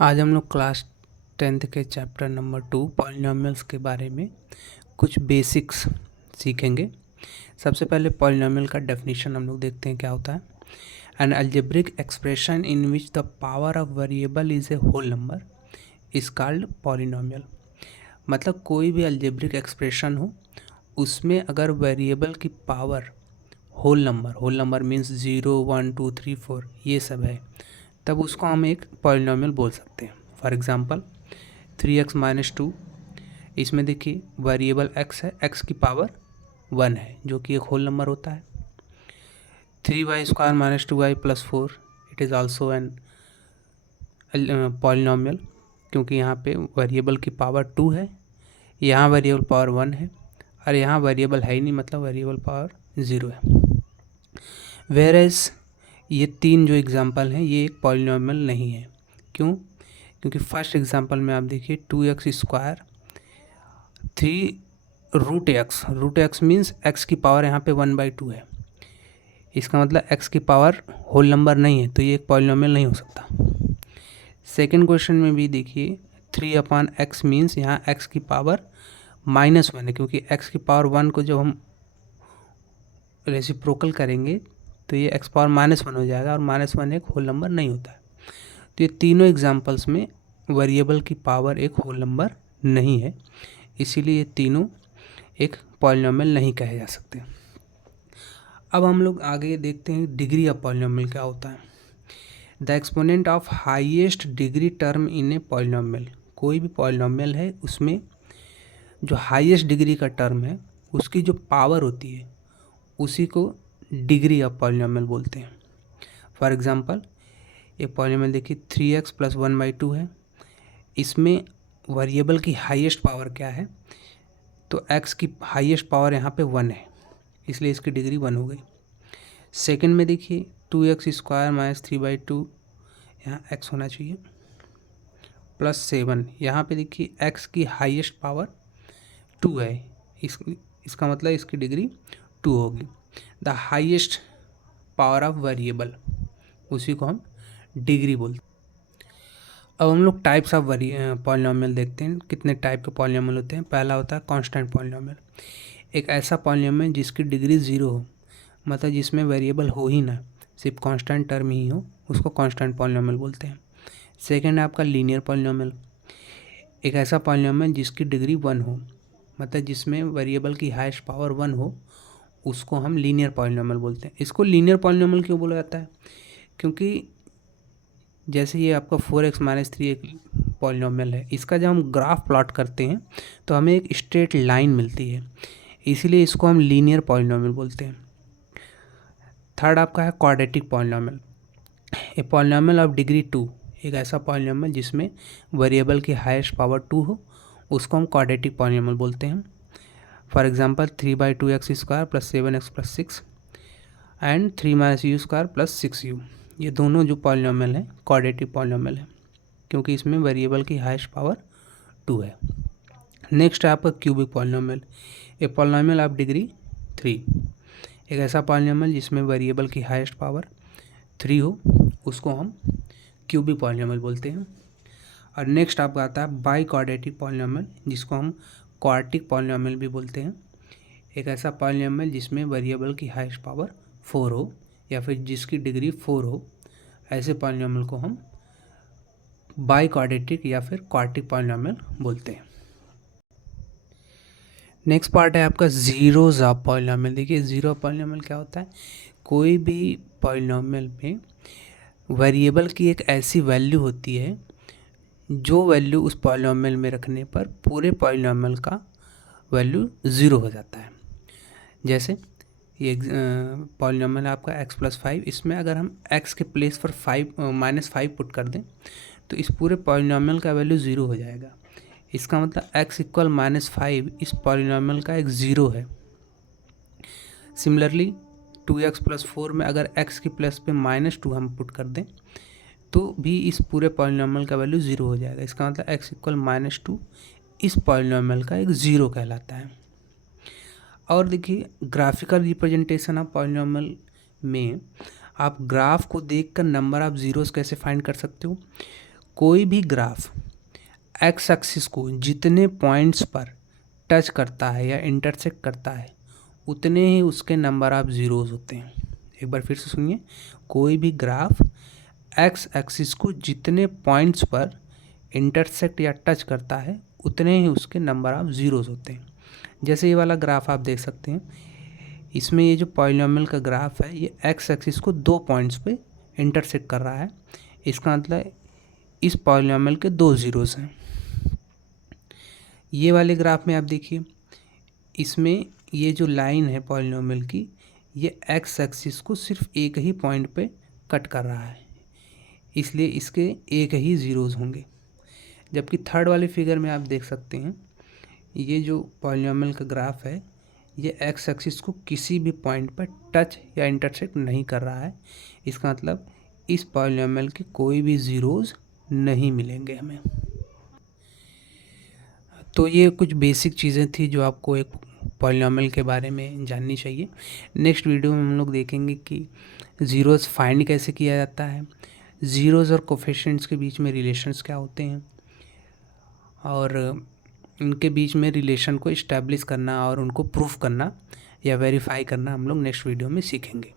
आज हम लोग क्लास 10th के चैप्टर नंबर 2 पॉलिनॉमियल्स के बारे में कुछ बेसिक्स सीखेंगे। सबसे पहले पॉलिनॉमियल का डेफिनेशन हम लोग देखते हैं क्या होता है। An algebraic expression in which the power of variable is a whole number is called polynomial. मतलब कोई भी अलजेब्रिक एक्सप्रेशन हो उसमें अगर वेरिएबल की पावर होल नंबर मीन्स 0 1 2 3 4 ये सब है, तब उसको हम एक पॉलिनॉमियल बोल सकते हैं। फॉर एग्जांपल 3x-2, इसमें देखिए वेरिएबल x है, x की पावर 1 है जो कि एक होल नंबर होता है। 3y² - 2y + 4 it is also an polynomial, क्योंकि यहाँ पे वेरिएबल की पावर 2 है, यहाँ वेरिएबल पावर 1 है और यहाँ वेरिएबल है ही नहीं, मतलब वेरिएबल पावर 0 है। वेयर एज ये तीन जो एग्जांपल हैं ये एक पॉलिनॉमियल नहीं है। क्यों? क्योंकि फर्स्ट एग्जांपल में आप देखिए 2x² 3 root x means x की पावर यहाँ पे 1/2 है, इसका मतलब x की पावर होल नंबर नहीं है, तो ये एक पॉलिनॉमियल नहीं हो सकता। सेकंड क्वेश्चन में भी देखिए 3/x मीन्स यहाँ x की पावर -1 है, क्योंकि x की पावर 1 को जब हम रेसिप्रोकल करेंगे तो ये x पावर -1 हो जाएगा और -1 एक होल नंबर नहीं होता है। तो ये तीनों एग्जांपल्स में वेरिएबल की पावर एक होल नंबर नहीं है, इसीलिए ये तीनों एक पॉलिनॉमियल नहीं कहे जा सकते। अब हम लोग आगे देखते हैं डिग्री ऑफ पॉलिनॉमियल क्या होता है। The exponent of highest degree term in A polynomial, कोई भी पॉलिनॉमियल है उसमें जो हाईएस्ट डिग्री का टर्म है उसकी जो पावर होती है उसी को डिग्री ऑफ पॉलिनॉमियल बोलते हैं। फॉर एग्जांपल एक पॉलिनॉमियल देखिए 3x + 1/2 है, इसमें वेरिएबल की हाईएस्ट पावर क्या है, तो x की हाईएस्ट पावर यहाँ पे 1 है, इसलिए इसकी डिग्री 1 हो गई। सेकंड में देखिए 2x² - 3/2, यहाँ x होना चाहिए, +7, यहाँ पे देखिए x की हाईएस्ट पावर 2 है, इसका मतलब इसकी डिग्री 2 होगी। The highest power of variable उसी को हम डिग्री बोलते हैं। अब हम लोग टाइप्स ऑफ पॉलिनॉमियल देखते हैं, कितने टाइप के पॉलिनॉमियल होते हैं। पहला होता है कांस्टेंट पॉलिनॉमियल, एक ऐसा पॉलिनॉमियल जिसकी डिग्री 0 हो, मतलब जिसमें वेरिएबल हो ही ना, सिर्फ कांस्टेंट टर्म ही हो, उसको कांस्टेंट पॉलिनॉमियल बोलते हैं। सेकंड है आपका लीनियर पॉलिनॉमियल, एक ऐसा पॉलिनॉमियल जिसकी डिग्री 1 हो, मतलब जिसमें वेरिएबल की हाईएस्ट पावर 1 हो, उसको हम लीनियर पॉलिनॉमियल बोलते हैं। इसको लीनियर पॉलिनॉमियल क्यों बोला जाता है? क्योंकि जैसे ये आपका 4x - 3 एक पॉलिनॉमियल है, इसका जब हम ग्राफ प्लॉट करते हैं तो हमें एक स्ट्रेट लाइन मिलती है, इसीलिए इसको हम लीनियर पॉलिनॉमियल बोलते हैं। थर्ड आपका है quadratic polynomial, A polynomial of degree 2, एक ऐसा पॉलिनॉमियल जिसमें वेरिएबल की हाईएस्ट पावर 2 हो, उसको हम क्वाड्रेटिक पॉलिनॉमियल बोलते हैं। For example 3/2x² + 7x + 6 and 3 - u² + 6u, ये दोनों जो पॉलिनॉमियल हैं क्वाड्रेटिक पॉलिनॉमियल है, क्योंकि इसमें वेरिएबल की हाईएस्ट पावर 2 है। नेक्स्ट है आपका cubic polynomial, A polynomial of degree 3, एक ऐसा पॉलिनॉमियल जिसमें वेरिएबल की हाईएस्ट पावर 3 हो, उसको हम क्यूबिक पॉलिनॉमियल बोलते हैं। और नेक्स्ट आपका आता है बाई क्वाड्रेटिक पॉलिनॉमियल, जिसको हम क्वाड्रेटिक पॉलिनॉमियल भी बोलते हैं, एक ऐसा पॉलिनॉमियल जिसमें वेरिएबल की हाईएस्ट पावर 4 हो या फिर जिसकी डिग्री 4 हो, ऐसे पॉलिनॉमियल को हम बाई क्वाड्रेटिक या फिर क्वाड्रेटिक पॉलिनॉमियल बोलते हैं। नेक्स्ट पार्ट है आपका जीरोज ऑफ पॉलिनॉमियल। देखिए जीरो ऑफ पॉलिनॉमियल क्या होता है, कोई भी पॉलिनॉमियल में वेरिएबल की एक ऐसी वैल्यू होती है जो वैल्यू उस पॉलिनॉमियल में रखने पर पूरे पॉलिनॉमियल का वैल्यू 0 हो जाता है। जैसे ये पॉलिनॉमियल आपका x + 5, इसमें अगर हम x के प्लेस पर -5 पुट कर दें तो इस पूरे पॉलिनॉमियल का वैल्यू 0 हो जाएगा, इसका मतलब x = -5 इस पॉलिनॉमियल का एक 0 है। सिमिलरली 2x + 4 में अगर x की प्लेस पे -2 हम पुट कर दें तो भी इस पूरे पॉलिनॉमियल का वैल्यू 0 हो जाएगा, इसका मतलब x = -2 इस पॉलिनॉमियल का एक 0 कहलाता है। और देखिए ग्राफिकल रिप्रेजेंटेशन ऑफ पॉलिनॉमियल में आप ग्राफ को देखकर नंबर ऑफ जीरोस कैसे फाइंड कर सकते हो। कोई भी ग्राफ एक्स एक्सिस को जितने पॉइंट्स पर टच करता है या इंटरसेक्ट करता है उतने ही उसके नंबर ऑफ ज़ीरोज़ होते हैं। एक बार फिर से सुनिए, कोई भी ग्राफ एक्स एक्सिस को जितने पॉइंट्स पर इंटरसेक्ट या टच करता है उतने ही उसके नंबर ऑफ ज़ीरोज़ होते हैं। जैसे ये वाला ग्राफ आप देख सकते हैं, इसमें ये जो पॉलिनोमियल का ग्राफ है ये एक्स एक्सिस को 2 पॉइंट्स पे इंटरसेक्ट कर रहा है। इसका मतलब इस पॉलिनोमियल के 2 ज़ीरोज़ हैं। ये वाले ग्राफ में आप देखिए, इसमें ये जो लाइन है पॉलिनोमियल की, ये एक्स एक्सिस को सिर्फ एक ही पॉइंट पे कट कर रहा है, इसलिए इसके एक ही ज़ीरोज़ होंगे। जबकि थर्ड वाले फिगर में आप देख सकते हैं, ये जो पॉलिनोमियल का ग्राफ है ये एक्स एक्सिस को किसी भी पॉइंट पर टच या इंटरसेक्ट नहीं कर रहा है। इसका मतलब इस पॉलिनोमियल के कोई भी ज़ीरोज़ नहीं मिलेंगे हमें। तो ये कुछ बेसिक चीज़ें थी जो आपको एक पॉलिनोमियल के बारे में जाननी चाहिए। नेक्स्ट वीडियो में हम लोग देखेंगे कि ज़ीरोज़ फाइंड कैसे किया जाता है, ज़ीरोज़ और कोफिशिएंट्स के बीच में रिलेशंस क्या होते हैं, और इनके बीच में रिलेशन को इस्टेब्लिश करना और उनको प्रूफ करना या वेरीफाई करना हम लोग नेक्स्ट वीडियो में सीखेंगे।